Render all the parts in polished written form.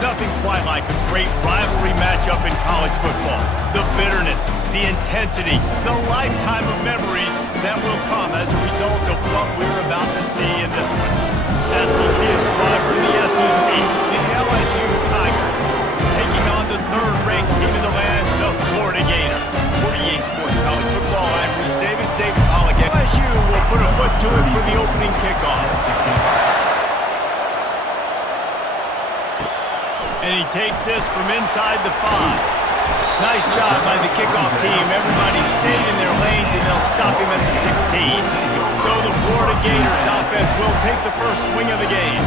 nothing quite like a great rivalry matchup in college football. The bitterness, the intensity, the lifetime of memories that will come as a result of what we're about to see in this one. As we'll see a squad from the SEC, the LSU Tigers, taking on the third-ranked team in the land, the Florida Gators. For EA Sports College Football, I'm Reese Davis, David Pollack. LSU will put a foot to it for the opening kickoff. And he takes this from inside the 5. Nice job by the kickoff team. Everybody stayed in their lanes, and they'll stop him at the 16. So the Florida Gators offense will take the first swing of the game.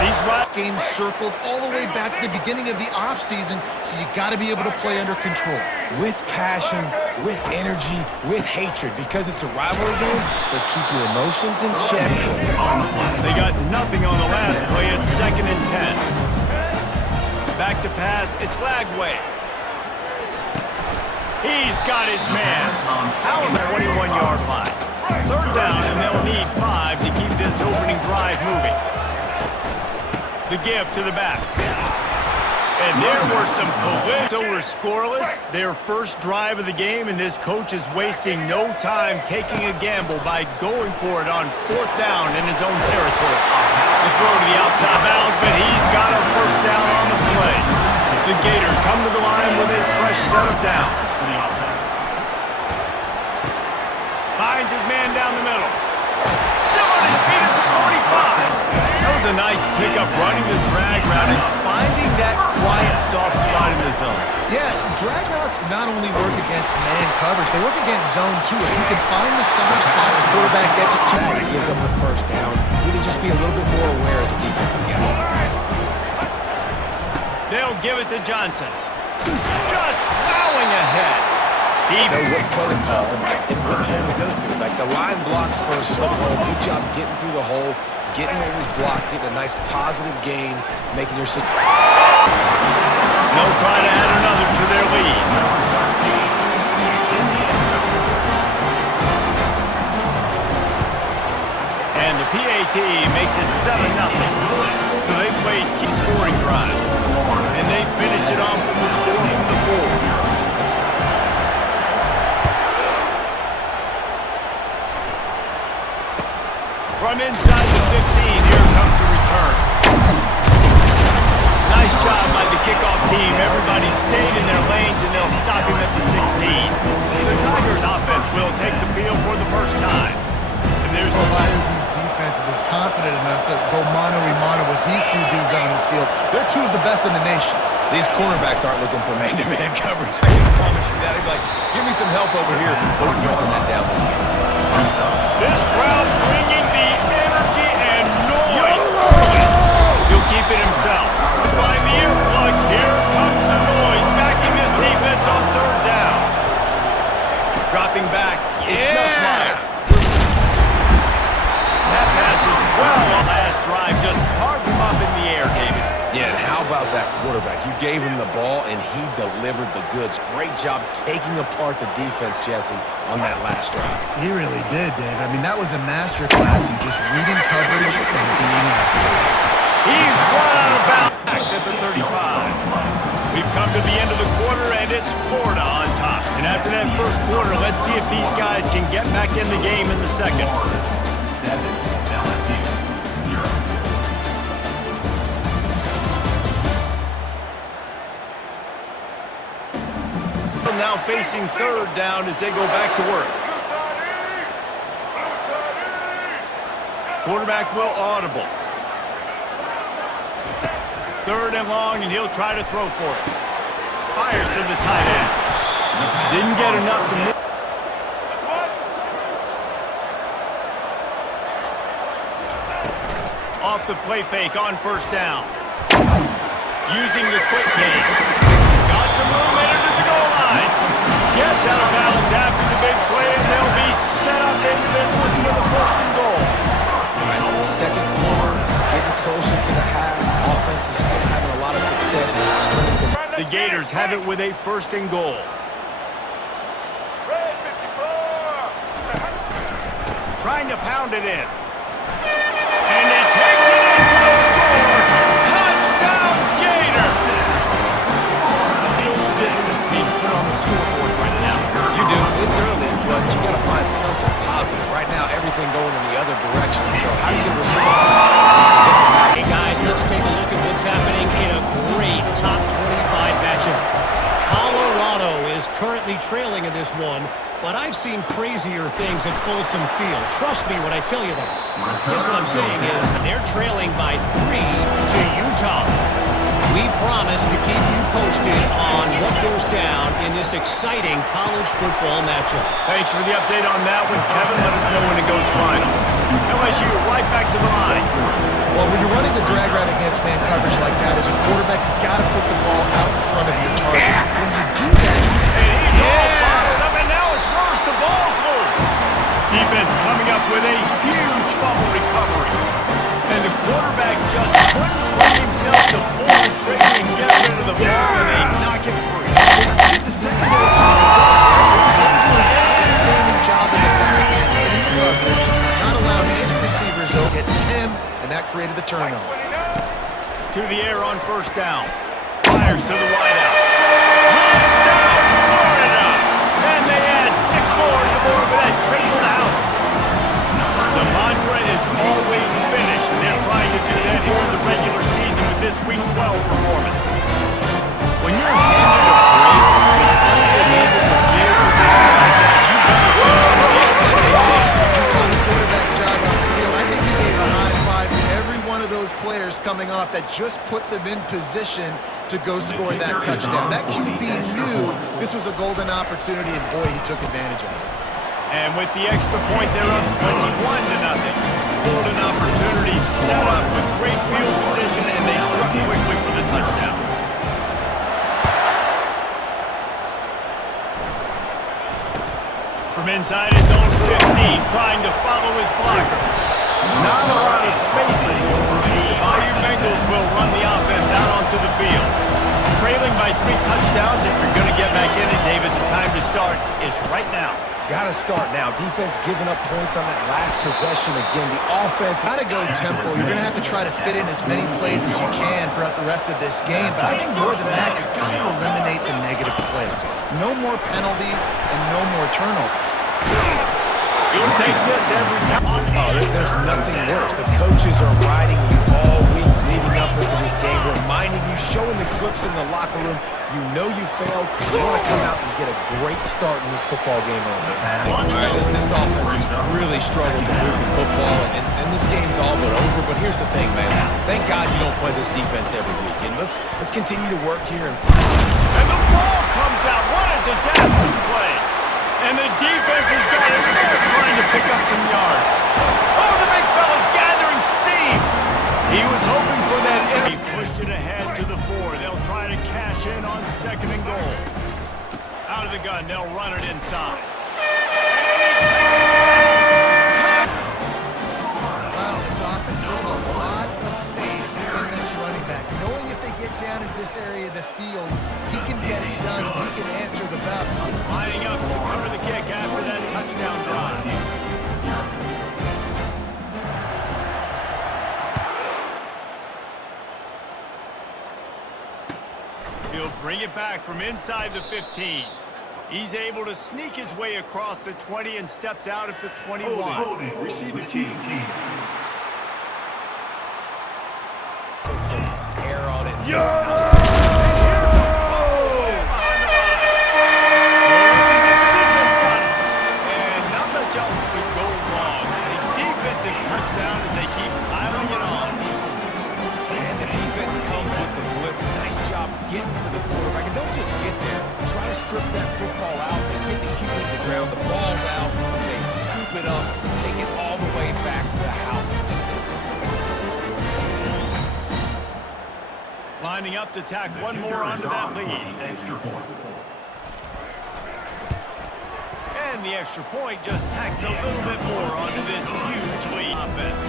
These games circled all the way back to the beginning of the offseason, so you got to be able to play under control. With passion, with energy, with hatred, because it's a rivalry game, but keep your emotions in check. They got nothing on the last play. It's 2nd and 10. Back to pass, it's Lagway. He's got his man. How on the 21-yard line? 3rd down, and they'll need 5 to keep this opening drive moving. The give to the back. And there were some collisions. So we're scoreless. Their first drive of the game, and this coach is wasting no time taking a gamble by going for it on 4th down in his own territory. The throw to the outside bounds, but he's got a first down on the play. The Gators come to the line with a fresh set of downs. Finds his man down the middle. Still on his feet at the 45. That was a nice pickup, running the drag route and finding that quiet, soft spot in the zone. Yeah, drag routes not only work against man coverage, they work against zone too. If you can find the soft spot, the quarterback gets it to you. It gives up the first down. We need to just be a little bit more aware as a defensive guy. They'll give it to Johnson. Just plowing ahead. He knows what play to call and what hole to go through. Like the line blocks first, so good job getting through the hole, getting what was blocked, getting a nice positive gain, making your... They'll try to add another to their lead. And the PAT makes it 7-0. So they played key scoring drive. And they finished it off with the score from the 4. From inside the 15, here comes the return. Nice job by the kickoff team. Everybody stayed in their lanes, and they'll stop him at the 16. The Tigers offense will take the field for the first time. And there's provided these defenses is confident enough to go mano-a-mano with these two dudes on the field. They're two of the best in the nation. These cornerbacks aren't looking for man-to-man coverage. I can promise you that. They'd be like, give me some help over here. We're breaking that down this game. This crowd bringing the energy and noise. He'll keep it himself. Find the earplugs. Here comes the noise. Backing this defense on 3rd down. Dropping back. It's Nussmeier. That pass is well on last drive. Just carved him up in the air, David. Yeah, and how about that quarterback? You gave him the ball, and he delivered the goods. Great job taking apart the defense, Jesse, on that last drive. He really did, David. I mean, that was a masterclass in just reading coverage and being accurate. He's run out of bounds back at the 35. We've come to the end of the quarter, and it's Florida on top. And after that first quarter, let's see if these guys can get back in the game in the second. Now facing 3rd down as they go back to work. Quarterback will audible. 3rd and long, and he'll try to throw for it. Fires to the tight end. Didn't get enough to move. Off the play fake on 1st down. Using the quick game. Got some room, entered to the goal line. Gets out of bounds after the big play, and they'll be set up in business with a 1st and goal. Right, second quarter, getting closer to the half. Offense is still having a lot of success. Stringing some. The Gators have it with a 1st and goal. Trying to pound it in. And he takes it in for the score. Touchdown, Gators! currently trailing in this one, but I've seen crazier things at Folsom Field. Trust me when I tell you that. Guess what I'm saying is they're trailing by 3 to Utah. We promise to keep you posted on what goes down in this exciting college football matchup. Thanks for the update on that one, Kevin. Let us know when it goes final. LSU right back to the line. Well, when you're running the drag route against man coverage like that, as a quarterback, you got to put the ball out in front of your target. When you do that, And he's all bottled up, and now it's worse. The ball's loose. Defense coming up with a huge fumble recovery. And the quarterback just couldn't bring himself to pull the trigger and get rid of the ball, and they knock it free. let's get the secondary teams involved. They're doing an outstanding job in the back end, getting coverage, not allowing any receivers to get to him, and that created the turnover. To the air on first down. Fires to the wideout. Hands down, Florida. And they add 6 more to the board with that trip to the house. The mantra is always finish. They're trying to do that here in the regular season with this Week 12 performance. When you're handed a break with unable to play a position like that, you He saw the quarterback job on the field. I think he gave a high five to every one of those players coming off that just put them in position to go score that touchdown. That QB knew this was a golden opportunity, and boy, he took advantage of it. And with the extra point, they're up 21-0. Golden opportunity set up with great field position, and they struck quickly for the touchdown. From inside his own 15, trying to follow his blockers. Not a lot of space to do. The Bayou Bengals will run the offense out onto the field. Trailing by 3 touchdowns, if you're going to get back in it, David, the time to start is right now. Got to start now. Defense giving up points on that last possession. Again, the offense. Got to go tempo. You're going to have to try to fit in as many plays as you can throughout the rest of this game. But I think more than that, you've got to eliminate the negative plays. No more penalties and no more turnovers. You'll take this every time. Oh, there's nothing worse. The coaches are riding you all week leading up into this game, reminding you, showing the clips in the locker room. You know you failed. You want to come out and get a great start in this football game early. All right, this offense has really struggled to move the football, and this game's all but over. But here's the thing, man. Thank God you don't play this defense every week. And let's continue to work here and find. And the ball comes out. What a disastrous play. And the defense has got it. They're trying to pick up some yards. Oh, the big fella's gathering steam. He was hoping for that. He pushed it ahead to the 4. They'll try to cash in on 2nd and goal. Out of the gun, they'll run it inside. Wow, this offense, they have a lot of faith in this running back. Knowing if they get down in this area of the field, he can get it done, and he can answer the bell. Lining up to cover the kick after that touchdown drive. He'll bring it back from inside the 15. He's able to sneak his way across the 20 and steps out at the 21. Holding. Receive team. Put some air on it. And not much else could go wrong. A defensive touchdown as they keep piling it on. And the defense comes with the blitz. Nice job getting to the quarterback. And don't just get there. Try to strip that football out. They get the QB to the ground. The ball's out. They scoop it up. Take it all the way back to the house for 6. Lining up to tack one more onto that lead. And the extra point just tacks a little bit more onto this huge lead offense.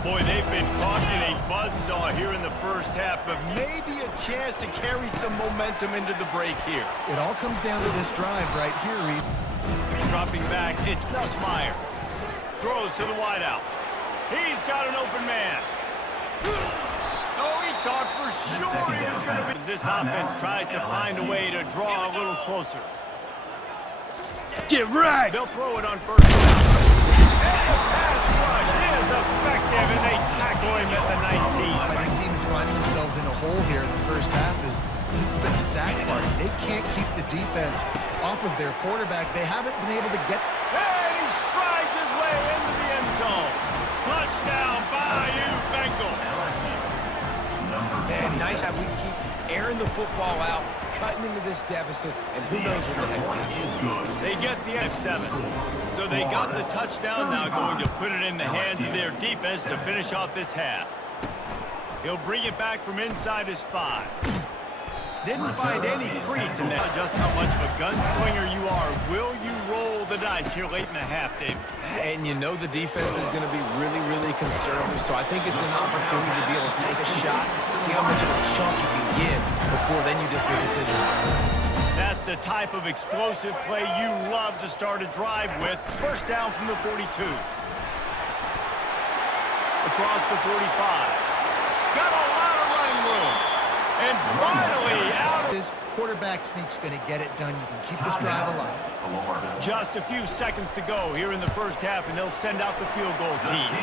Boy, they've been caught in a buzzsaw here in the first half, but maybe a chance to carry some momentum into the break here. It all comes down to this drive right here, Reed. Dropping back, it's Nussmeier. Throws to the wideout. He's got an open man. Oh, he thought for sure he was going to be. As this offense tries to find a way to draw a little closer. Get right! They'll throw it on first down. And the pass rush is effective, and they tackle him at the 19. This team is finding themselves in a hole here in the first half is this has been a sack party. They can't keep the defense off of their quarterback. They haven't been able to get... And he strides his way into the end zone. Touchdown, Bayou Bengals. Man, nice that we keep airing the football out, cutting into this deficit, and who knows what the heck will happen. They get the F7. So they got the touchdown, now going to put it in the hands of their defense to finish off this half. He'll bring it back from inside his 5. Didn't find any crease in that. Just how much of a gunslinger you are. Will you roll the dice here late in the half, David? And you know the defense is going to be really, really conservative, so I think it's an opportunity to be able to take a shot, see how much of a chunk you can get before then you make your decision. That's the type of explosive play you love to start a drive with. First down from the 42. Across the 45. Got a lot of running room. And finally out of... His quarterback sneak's going to get it done. You can keep this drive alive. Just a few seconds to go here in the first half, and they'll send out the field goal team.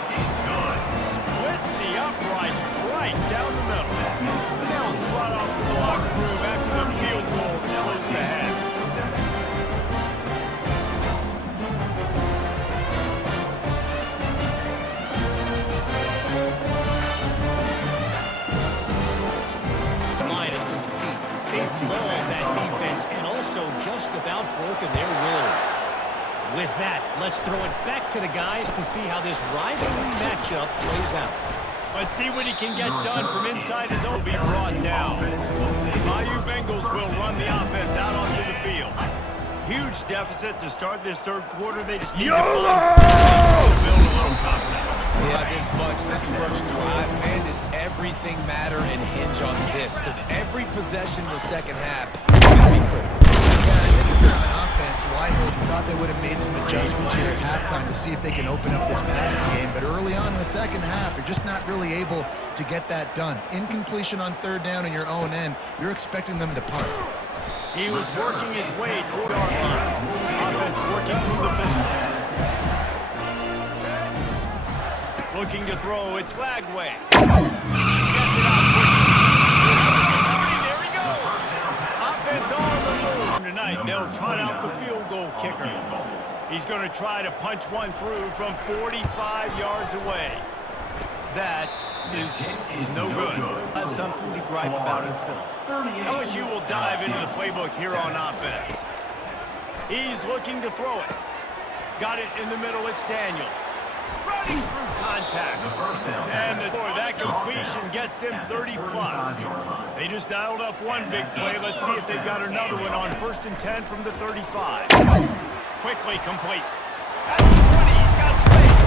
Splits the uprights right down the middle. They'll trot off to the locker room after the field goal to close the half. They've mauled that defense and also just about broken their will. With that, let's throw it back to the guys to see how this rivalry matchup plays out. Let's see what he can get done from inside his own. Be brought down. Bayou Bengals will run the offense out onto the field. Huge deficit to start this third quarter. They just need to build a little confidence. Yeah, this much, this first drive, man, does everything matter and hinge on this? Because every possession in the second half is going to be critical. Yeah, I think if they're on offense, Whitehill thought they would have made some adjustments here at halftime to see if they can open up this passing game. But early on in the second half, they're just not really able to get that done. Incompletion on third down in your own end, you're expecting them to punt. He was working his way toward our line. Offense working through the pistol. Looking to throw, it's Lagway. Gets it out quickly. There he goes. Offense on the move. Tonight, they'll trot out the field goal kicker. He's going to try to punch one through from 45 yards away. That is no good. Have something to gripe about in film. LSU will dive into the playbook here on offense. He's looking to throw it. Got it in the middle, it's Daniels. Running through contact. And that completion gets them 30+. They just dialed up one big play. Let's see if they've got another one on 1st and 10 from the 35. Quickly complete. At the 20, he's got space.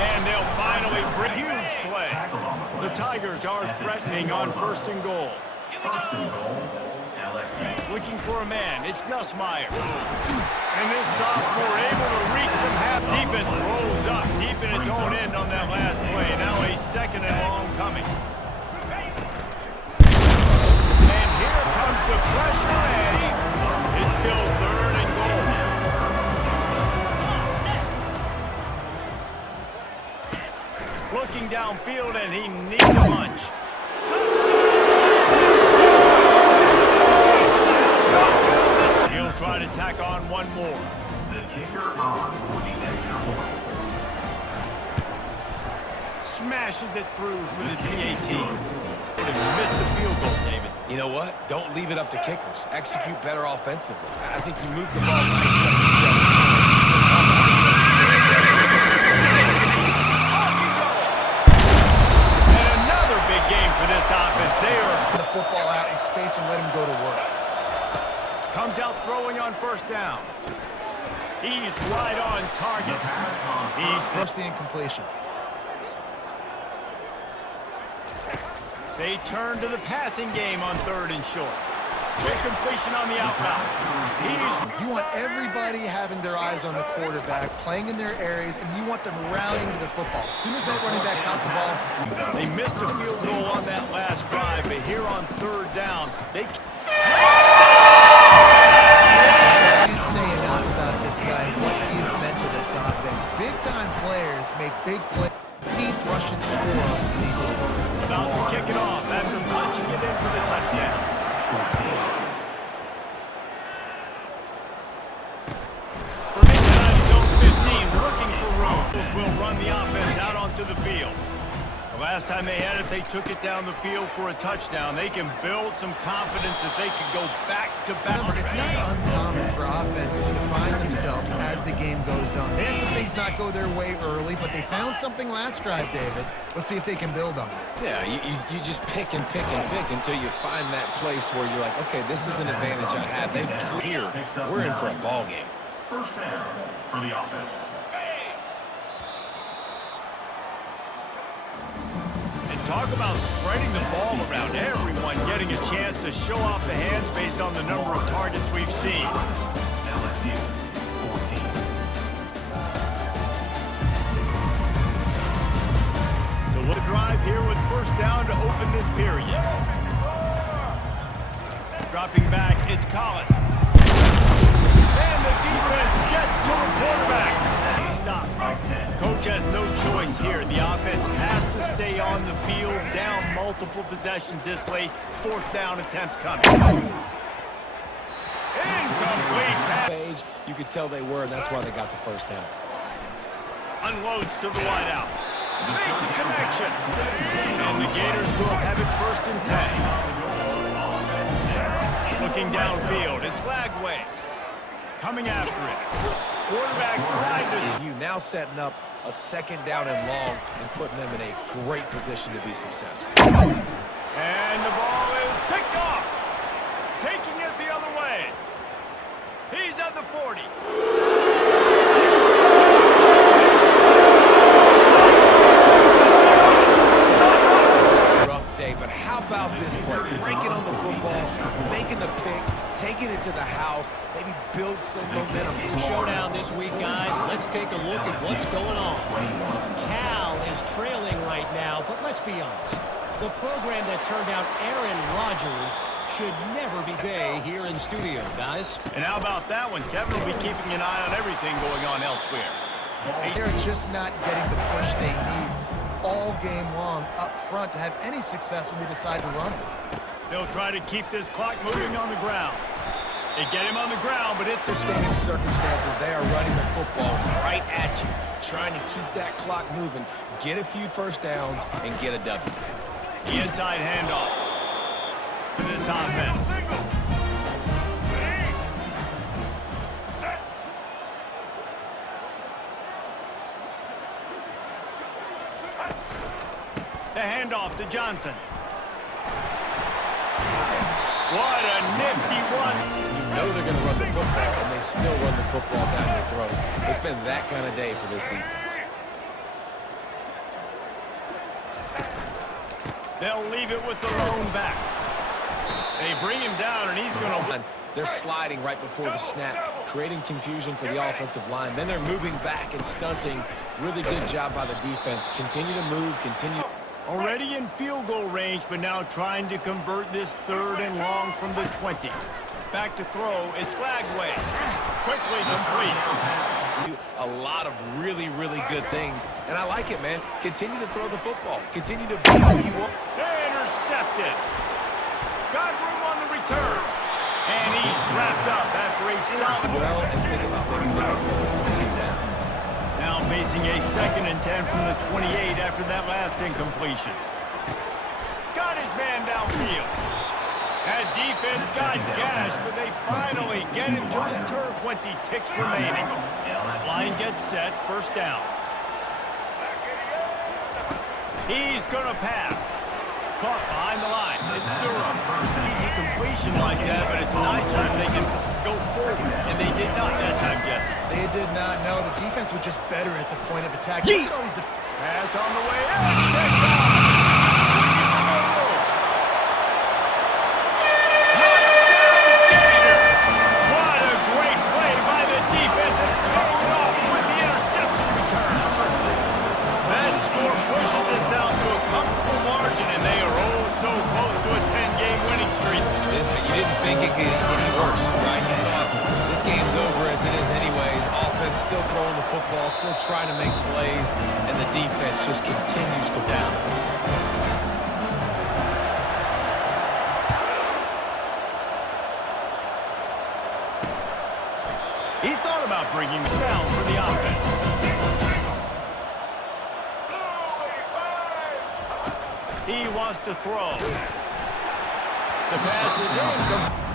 And they'll finally bring huge play. The Tigers are threatening on 1st and goal. Looking for a man, it's Nussmeier. And this sophomore able to reach some half defense, rolls up deep in its own end on that last play. Now a 2nd and long coming. And here comes the pressure, and it's still 3rd and goal. Looking downfield, and he needs a lunch. He'll try to tack on one more. The kicker on for the extra point. Smashes it through for the PAT. Would have missed the field goal, David. You know what? Don't leave it up to kickers. Execute better offensively. I think you moved the ball nicely. Offense, they are The football out in space and let him go to work. Comes out throwing on 1st down. He's right on target. He's First the incompletion. They turn to the passing game on 3rd and short. Quick completion on the outbound. You want everybody having their eyes on the quarterback, playing in their areas, and you want them rallying to the football. As soon as that running back caught the ball, They missed a field goal on that last drive, but here on 3rd down, they can't say enough about this guy and what he's meant to this offense. Big-time players make big plays. 15th rushing score of the season. About to kick it off after punching it in for the touchdown. From inside his own 15, looking for room. Will run the offense out onto the field. The last time they had it, they took it down the field for a touchdown. They can build some confidence that they can go back-to-back. Remember, it's not uncommon for offenses to find themselves as the game goes on. They had some things not go their way early, but they found something last drive, David. Let's see if they can build on it. Yeah, you just pick and pick and pick until you find that place where you're like, okay, this is an advantage I have. They clear. We're in for a ball game. First down for the offense. Talk about spreading the ball around, everyone getting a chance to show off the hands based on the number of targets we've seen. LSU 14. So we'll drive here with first down to open this period. Dropping back, it's Collins. And the defense gets to the quarterback. Stop. Coach has no choice here. The offense has to stay on the field, down multiple possessions this late. Fourth down attempt coming. Incomplete pass. Page, you could tell they were, and that's why they got the first down. Unloads to the wideout. Makes a connection. And the Gators will have it first and 10. Looking downfield, it's Glagway. Coming after it. Quarterback trying to... You now setting up a second down and long and putting them in a great position to be successful. And the ball is picked off. Taking it the other way. He's at the 40. Rough day, but how about this play? Breaking on the football, making the pick, taking it to the house, maybe build some momentum. Showdown this week, guys. Let's take a look at what's going on. Cal is trailing right now, but let's be honest. The program that turned out Aaron Rodgers should never be day here in studio, guys. And how about that one? Kevin will be keeping an eye on everything going on elsewhere. They're just not getting the push they need all game long up front to have any success when they decide to run it. They'll try to keep this clock moving on the ground. They get him on the ground, but it's a Standing circumstances, they are running the football right at you, trying to keep that clock moving, get a few first downs, and get a W. the inside handoff to this offense. The handoff to Johnson. What a nifty run. You know they're going to run the football, and they still run the football down their throat. It's been that kind of day for this defense. They'll leave it with the lone back. They bring him down, and he's going to... They're sliding right before the snap, creating confusion for the offensive line. Then they're moving back and stunting. Really good job by the defense. Continue to move, continue... Already in field goal range, but now trying to convert this third and long from the 20. Back to throw, it's Glagway. Quickly complete. A lot of really, really good things. And I like it, man. Continue to throw the football. Continue to... Intercepted. Got room on the return. And he's wrapped up after a solid... Well, and think about maybe putting something down. Now facing a 2nd and 10 from the 28 after that last incompletion. Got his man downfield. That defense got gashed, but they finally get him to the turf. 20 ticks remaining. Line gets set, first down. He's gonna pass. Caught behind the line. It's Durham. Easy completion like that, but it's nicer if they can go forward. And they did not that time, Jesse. They did not know. The defense was just better at the point of attack. Look at all these Pass on the way out. Picked off. What a great play by the defense and putting it off with the interception return. That score pushes us out to a comfortable margin, and they are oh so close to a 10-game winning streak. You didn't think it could get any worse, right? You thought this game's over as it is anyways. offense still throwing the football, still trying to make plays, and the defense just continues to down. He thought about bringing him down for the offense. He wants to throw. The pass is in.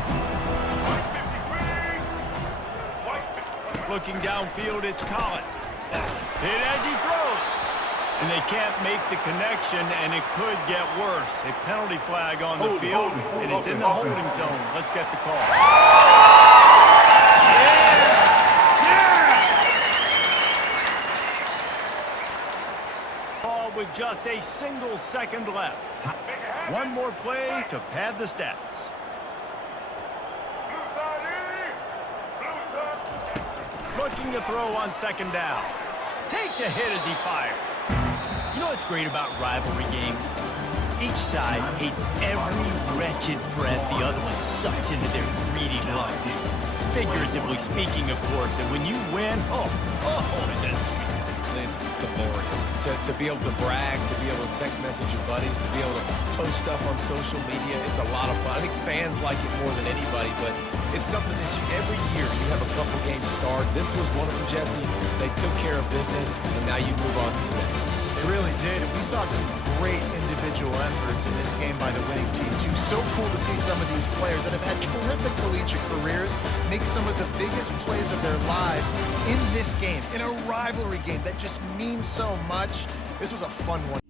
Looking downfield, it's Collins. Hit as he throws. And they can't make the connection, and it could get worse. A penalty flag on the field, and it's in the holding zone. Let's get the call. With just a single second left. One more play to pad the stats. Looking to throw on second down. Takes a hit as he fires. You know what's great about rivalry games? Each side hates every wretched breath the other one sucks into their greedy lungs. Figuratively speaking, of course, and when you win, that's sweet. It's glorious to be able to brag, to be able to text message your buddies, to be able to post stuff on social media. It's a lot of fun. I think fans like it more than anybody, but it's something that every year you have a couple games start. This was one of them, Jesse. They took care of business, and now you move on to the next. They really did. And we saw some great individual efforts in this game by the winning team, too. So cool to see some of these players that have had terrific collegiate careers make some of the biggest plays of their lives in this game, in a rivalry game that just means so much. This was a fun one